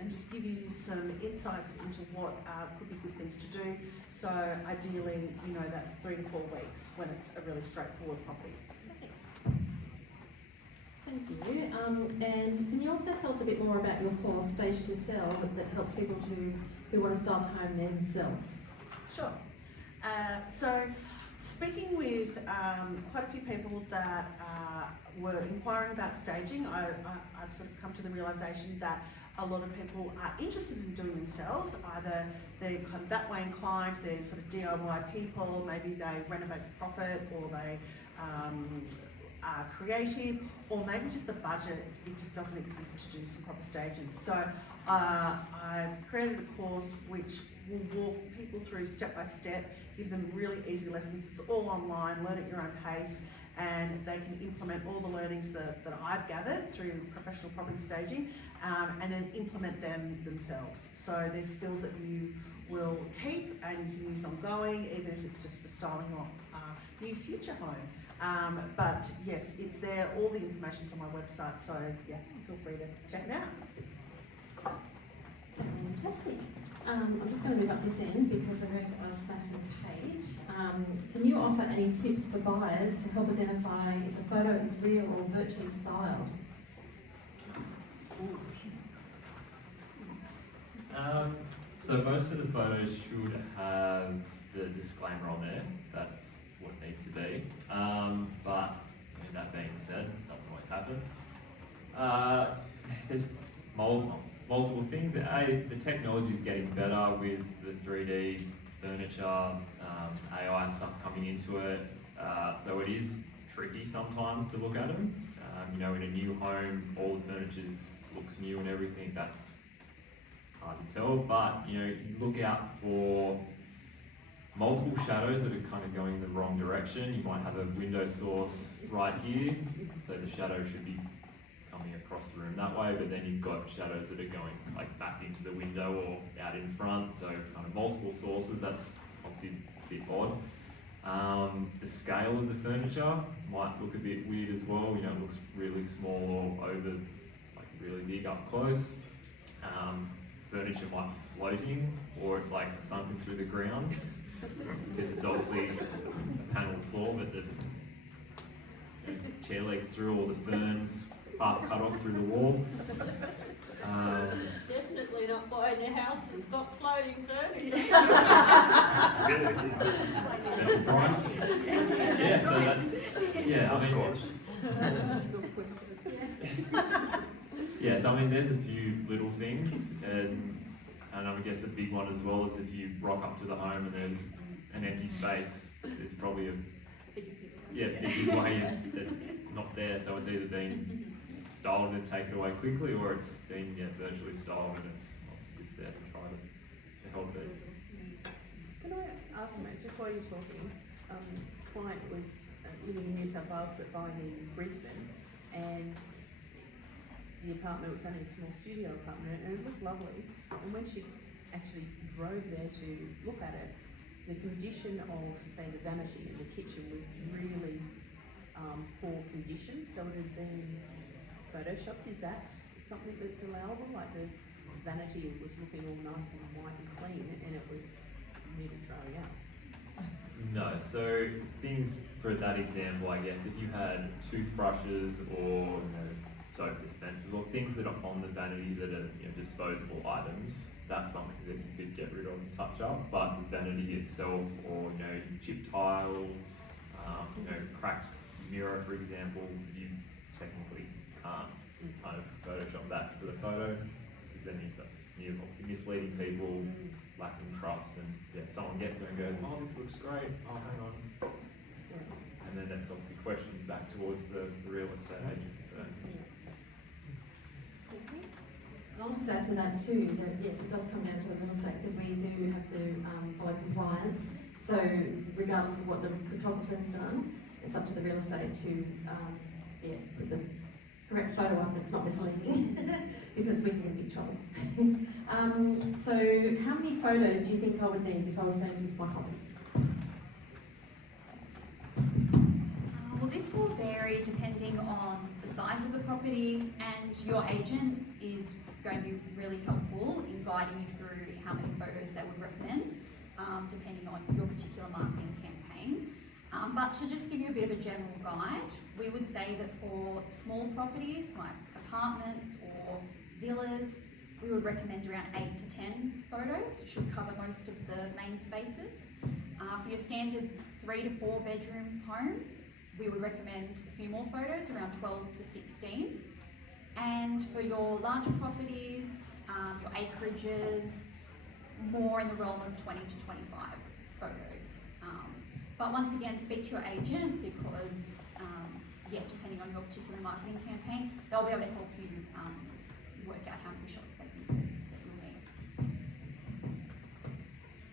and just give you some insights into what could be good things to do. So ideally, you know, that 3 to 4 weeks when it's a really straightforward property. Thank you. And can you also tell us a bit more about your course, Stage to Sell, that helps people who want to start the home themselves? Sure. So speaking with quite a few people that were inquiring about staging, I've sort of come to the realisation that a lot of people are interested in doing themselves. Either they're kind of that way inclined, they're sort of DIY people, maybe they renovate for profit, or they are creative, or maybe just the budget, it just doesn't exist to do some proper staging. So I've created a course which will walk people through step by step, give them really easy lessons. It's all online, learn at your own pace, and they can implement all the learnings that I've gathered through professional property staging, and then implement them themselves. So there's skills that you will keep and you can use ongoing, even if it's just for styling your new future home. But yes, it's there, all the information's on my website, so yeah, feel free to check it out. Fantastic. I'm just going to move up this end because I read I was smashing a page. Can you offer any tips for buyers to help identify if a photo is real or virtually styled? So most of the photos should have the disclaimer on there. That's what it needs to be. But I mean, that being said, it doesn't always happen. There's multiple things. The technology is getting better with the 3D furniture, AI stuff coming into it. So it is tricky sometimes to look at them. You know, in a new home, all the furniture looks new and everything. That's hard to tell, but you know, you look out for multiple shadows that are kind of going in the wrong direction. You might have a window source right here, so the shadow should be coming across the room that way, but then you've got shadows that are going like back into the window or out in front, so kind of multiple sources. That's obviously a bit odd. The scale of the furniture might look a bit weird as well. You know, it looks really small or over, like really big up close. Furniture might be floating, or it's like sunken through the ground because it's obviously a panelled floor, but the chair legs through, or the ferns half cut off through the wall. Definitely not buying a house that's got floating furniture. Special price. Yeah, so that's, yeah, I mean, yeah, so I mean, there's a few little things, and I guess a big one as well is if you rock up to the home and there's an empty space, there's probably a big way that's not there. So it's either been styled and taken away quickly, or it's been virtually styled and it's obviously just there to try to help it. Can I ask, mate, just while you're talking, client was living in New South Wales but buying in Brisbane, and the apartment was only a small studio apartment, and it looked lovely. And when she actually drove there to look at it, the condition of, say, the vanity in the kitchen was really poor condition, so it had been photoshopped. Is that something that's allowable, like the vanity was looking all nice and white and clean, and it was nearly throwing out. No, so things for that example, I guess, if you had toothbrushes or soap dispensers or things that are on the vanity that are disposable items, that's something that you could get rid of and touch up. But the vanity itself, or chipped tiles, cracked mirror, for example, you technically can't kind of Photoshop that for the photo, because then that's obviously misleading people, lacking trust, and someone gets it and goes, oh, this looks great, oh, hang on. And then that's obviously questions back towards the real estate agent. So. And I'll just add to that too, that yes, it does come down to the real estate, because we do have to follow compliance. So regardless of what the photographer's done, it's up to the real estate to put the correct photo up that's not misleading, because we can get in big trouble. So how many photos do you think I would need if I was going to list my property? Well, this will vary depending on the size of the property, and your agent is going to be really helpful in guiding you through how many photos they would recommend, depending on your particular marketing campaign. But to just give you a bit of a general guide, we would say that for small properties like apartments or villas, we would recommend around 8 to 10 photos. It should cover most of the main spaces. For your standard 3 to 4 bedroom home, we would recommend a few more photos, around 12 to 16. And for your larger properties, your acreages, more in the realm of 20 to 25 photos. But once again, speak to your agent, because depending on your particular marketing campaign, they'll be able to help you work out how many shots they think that you'll need.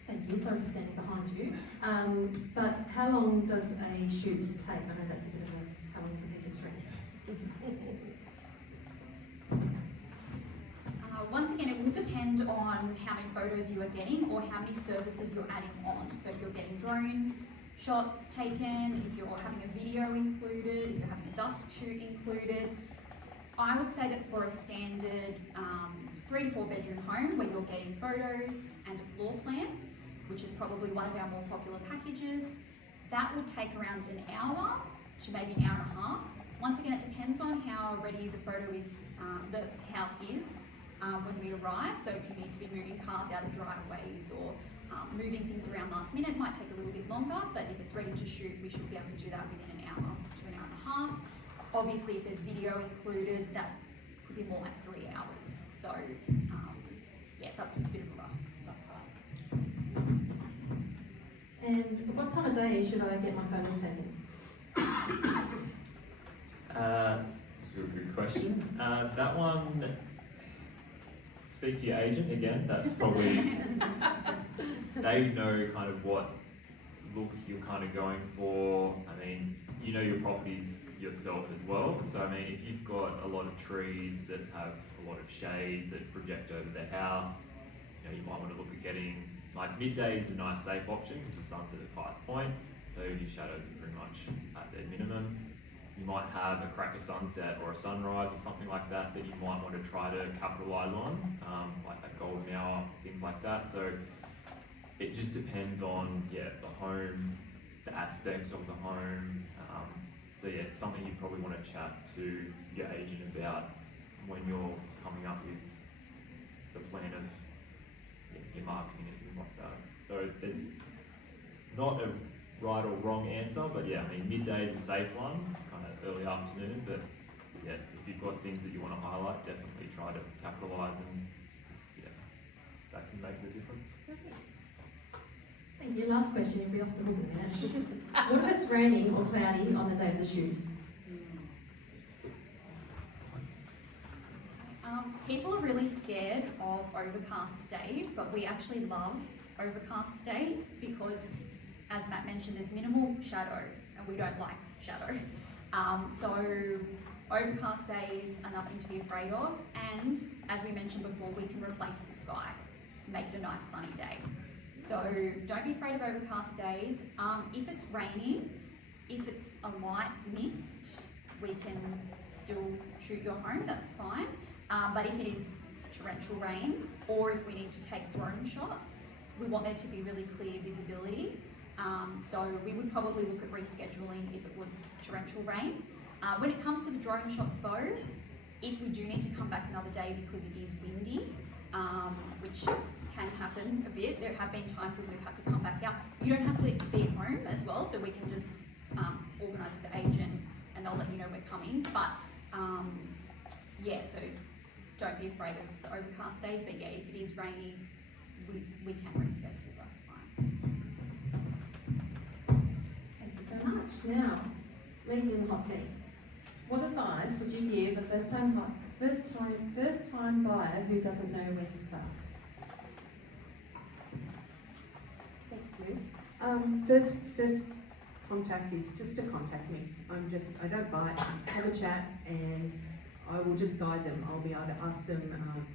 Thank you, sorry for standing behind you. But how long does a shoot take? I know that's a bit of how long is a piece of string? Once again, it will depend on how many photos you are getting or how many services you're adding on. So if you're getting drone shots taken, if you're having a video included, if you're having a dusk shoot included, I would say that for a standard 3 to 4 bedroom home where you're getting photos and a floor plan, which is probably one of our more popular packages, that would take around an hour to maybe an hour and a half. Once again, it depends on how ready the photo is, the house is when we arrive. So if you need to be moving cars out of driveways or moving things around last minute, it might take a little bit longer, but if it's ready to shoot, we should be able to do that within an hour to an hour and a half. Obviously, if there's video included, that could be more like 3 hours. So that's just a bit of a rough guide. And what time of day should I get my photos taken? That's a good question. That one, speak to your agent again. That's probably, they know kind of what look you're kind of going for. I mean, you know your properties yourself as well. So I mean, if you've got a lot of trees that have a lot of shade that project over the house, you might want to look at getting, like midday is a nice safe option because the sun's at its highest point, so your shadows are pretty much at their minimum. You might have a cracker sunset or a sunrise or something like that that you might want to try to capitalise on, like that golden hour, things like that. So it just depends on the home, the aspect of the home. So it's something you probably want to chat to your agent about when you're coming up with the plan of your marketing and things like that. So there's not a right or wrong answer, but I mean midday is a safe one, kind of early afternoon, but if you've got things that you want to highlight, definitely try to capitalise, and that can make the difference. Perfect. Thank you. Last question, you'll be off the hook in a minute. What if it's raining or cloudy on the day of the shoot? People are really scared of overcast days, but we actually love overcast days because, as Matt mentioned, there's minimal shadow and we don't like shadow. So overcast days are nothing to be afraid of, and as we mentioned before, we can replace the sky, make it a nice sunny day. So don't be afraid of overcast days. If it's raining, if it's a light mist, we can still shoot your home, that's fine. But if it is torrential rain, or if we need to take drone shots, we want there to be really clear visibility. So we would probably look at rescheduling if it was torrential rain. When it comes to the drone shots though, if we do need to come back another day because it is windy, which can happen a bit, there have been times when we've had to come back out. You don't have to be at home as well, so we can just organise with the agent and they'll let you know we're coming. But yeah, so don't be afraid of the overcast days, but yeah, if it is rainy, we can reschedule, that's fine. Thank you so much. Now, Lee's in the hot seat. What advice would you give a first time buyer who doesn't know where to start? Thanks, Lou. First contact is just to contact me. I don't bite, have a chat, and I will just guide them. I'll be able to ask them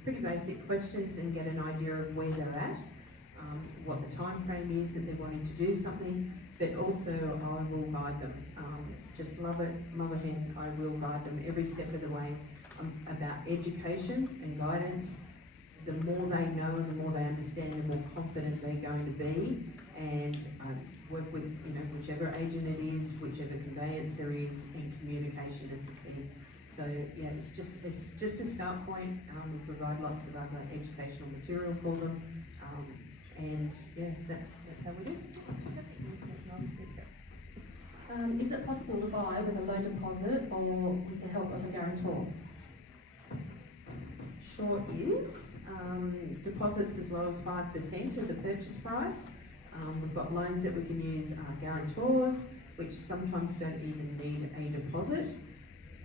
pretty basic questions and get an idea of where they're at, what the time frame is that they're wanting to do something, but also I will guide them. Just love it, mother hen, I will guide them every step of the way about education and guidance. The more they know and the more they understand, the more confident they're going to be, and work with whichever agent it is, whichever conveyancer is, and communication is the key. So yeah, it's just a start point. We provide lots of other educational material for them, and yeah, that's how we do. Is it possible to buy with a low deposit or with the help of a guarantor? Sure is. Deposits as low as 5% of the purchase price. We've got loans that we can use guarantors, which sometimes don't even need a deposit.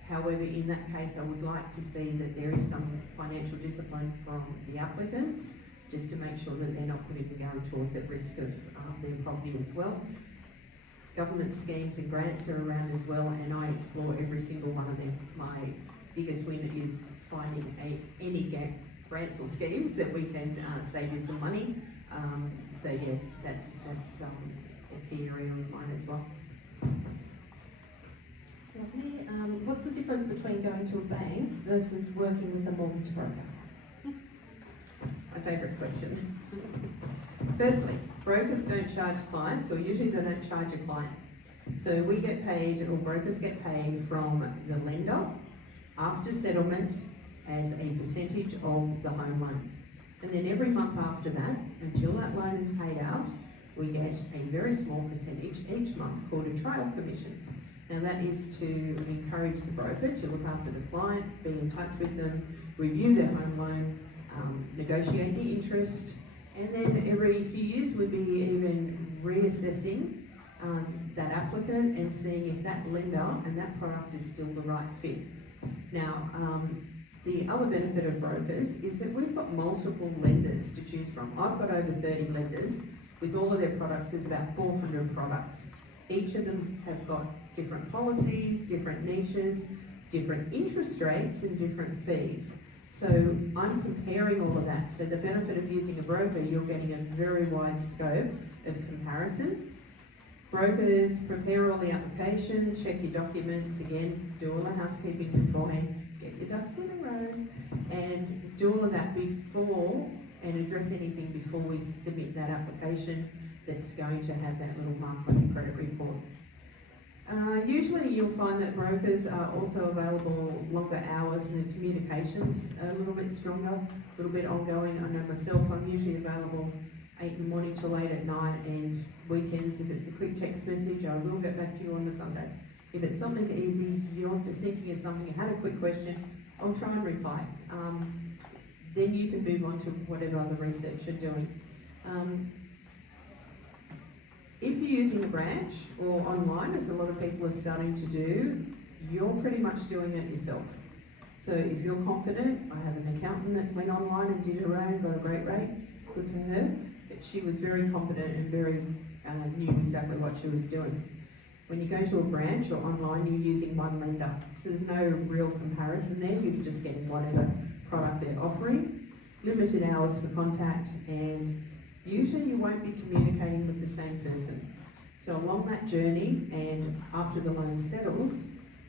However, in that case, I would like to see that there is some financial discipline from the applicants, just to make sure that they're not putting the guarantors at risk of their property as well. Government schemes and grants are around as well, and I explore every single one of them. My biggest win is finding any grants or schemes that we can save you some money. So yeah, that's a key area of mine as well. Lovely. What's the difference between going to a bank versus working with a mortgage broker? My favourite question. Firstly, brokers don't charge clients, or usually they don't charge a client. So we get paid, or brokers get paid from the lender after settlement as a percentage of the home loan. And then every month after that, until that loan is paid out, we get a very small percentage each month called a trail commission. Now that is to encourage the broker to look after the client, be in touch with them, review their home loan, negotiate the interest, and then every few years we'd be even reassessing that applicant and seeing if that lender and that product is still the right fit. Now, the other benefit of brokers is that we've got multiple lenders to choose from. I've got over 30 lenders. With all of their products, there's about 400 products. Each of them have got different policies, different niches, different interest rates and different fees. So I'm comparing all of that. So the benefit of using a broker, you're getting a very wide scope of comparison. Brokers prepare all the application, check your documents, again, do all the housekeeping beforehand, get your ducks in a row, and do all of that before, and address anything before we submit that application that's going to have that little mark on your credit report. Usually you'll find that brokers are also available longer hours and the communication's a little bit stronger, a little bit ongoing. I know myself, I'm usually available 8 in the morning till 8 at night, and weekends, if it's a quick text message, I will get back to you on the Sunday. If it's something easy, you're just thinking of something, you had a quick question, I'll try and reply. Then you can move on to whatever other research you're doing. If you're using a branch or online, as a lot of people are starting to do, you're pretty much doing it yourself. So if you're confident, I have an accountant that went online and did her own, got a great rate, good for her, but she was very competent and very knew exactly what she was doing. When you go to a branch or online, you're using one lender, so there's no real comparison there, you're just getting whatever product they're offering, limited hours for contact, and usually you won't be communicating with the same person. So along that journey and after the loan settles,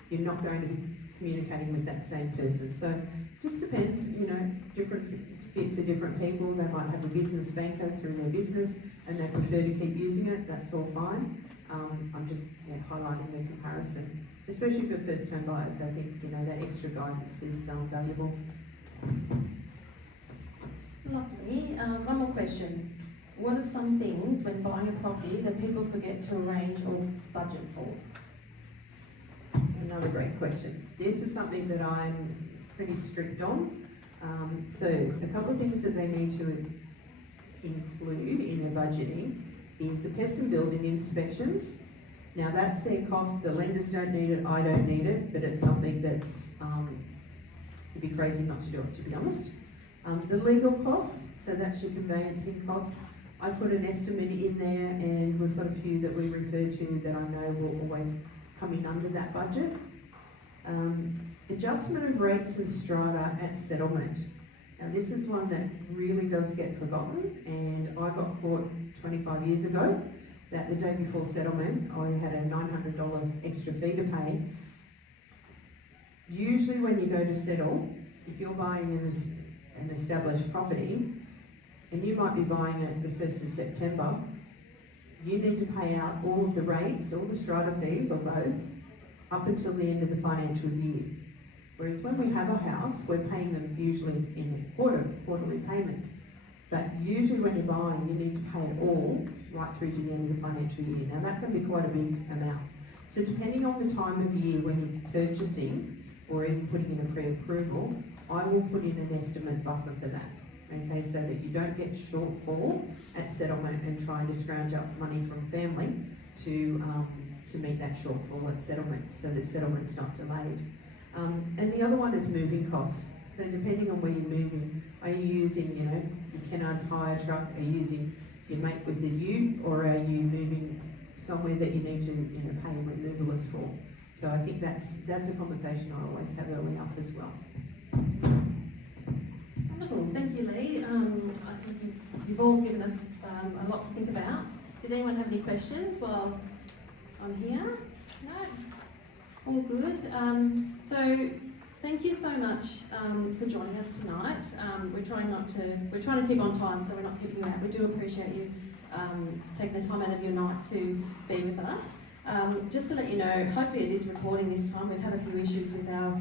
you're not going to be communicating with that same person. So just depends, you know, different fit for different people. They might have a business banker through their business and they prefer to keep using it, that's all fine. I'm just highlighting the comparison, especially for first home buyers. I think, you know, that extra guidance is valuable. Lovely. One more question. What are some things when buying a property that people forget to arrange or budget for? Another great question. This is something that I'm pretty strict on. So a couple of things that they need to include in their budgeting is the pest and building inspections. Now that's their cost. The lenders don't need it, I don't need it, but it's something that's, it'd be crazy not to do it, to be honest. The legal costs, so that's your conveyancing costs. I put an estimate in there and we've got a few that we refer to that I know will always come in under that budget. Adjustment of rates and strata at settlement. Now this is one that really does get forgotten, and I got caught 25 years ago that the day before settlement I had a $900 extra fee to pay. Usually when you go to settle, if you're buying an established property, and you might be buying it the 1st of September, you need to pay out all of the rates, all the strata fees, or both, up until the end of the financial year. Whereas when we have a house, we're paying them usually in quarterly payments. But usually when you're buying, you need to pay it all right through to the end of the financial year. Now that can be quite a big amount. So depending on the time of year when you're purchasing, or even putting in a pre-approval, I will put in an estimate buffer for that. Okay, so that you don't get shortfall at settlement and trying to scrounge up money from family to meet that shortfall at settlement, so that settlement's not delayed. And the other one is moving costs. So depending on where you're moving, are you using, you know, your Kennard's hire truck, are you using your mate with the ute, or are you moving somewhere that you need to, you know, pay a removalist for? So I think that's a conversation I always have early up as well. Wonderful, thank you, Lee. I think you've all given us a lot to think about. Did anyone have any questions while I'm here? No? All good. So thank you so much for joining us tonight. We're trying to keep on time, so we're not keeping you out. We do appreciate you taking the time out of your night to be with us. Just to let you know, hopefully it is recording this time. We've had a few issues with our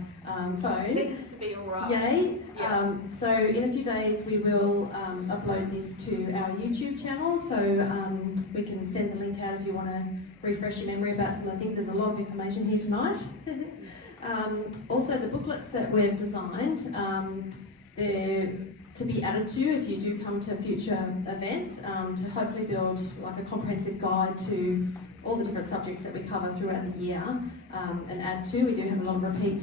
phone. Seems to be all right. Yay! Yeah. So in a few days we will upload this to our YouTube channel, so we can send the link out if you want to refresh your memory about some of the things. There's a lot of information here tonight. Also the booklets that we've designed, they're to be added to if you do come to future events, to hopefully build like a comprehensive guide to all the different subjects that we cover throughout the year, and add to. We do have a lot of repeat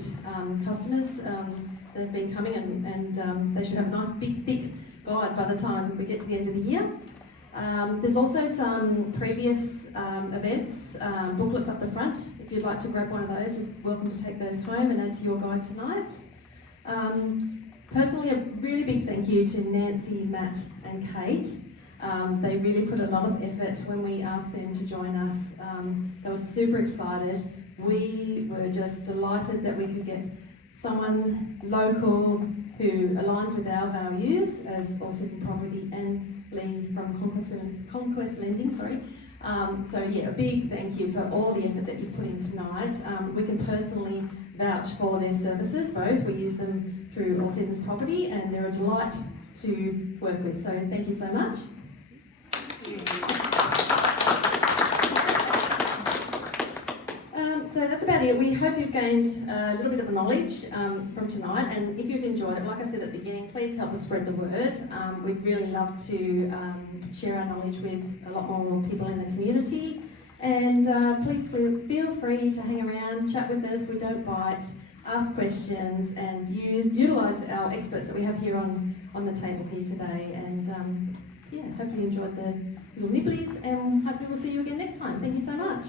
customers that have been coming, and they should have a nice big thick guide by the time we get to the end of the year. There's also some previous events, booklets up the front. If you'd like to grab one of those, you're welcome to take those home and add to your guide tonight. Personally, a really big thank you to Nancy, Matt and Kate. They really put a lot of effort when we asked them to join us. They were super excited. We were just delighted that we could get someone local who aligns with our values as All Season Property, and Lee from Conquest Lending, sorry. So yeah, a big thank you for all the effort that you've put in tonight. We can personally vouch for their services, both. We use them through All Seasons Property and they're a delight to work with, so thank you so much. So that's about it. We hope you've gained a little bit of knowledge from tonight, and if you've enjoyed it, like I said at the beginning, please help us spread the word. We'd really love to share our knowledge with a lot more people in the community, and please feel free to hang around, chat with us. We don't bite, ask questions, and utilise our experts that we have here on the table here today. And yeah, hopefully you enjoyed the little nibblies, and hopefully we'll see you again next time. Thank you so much.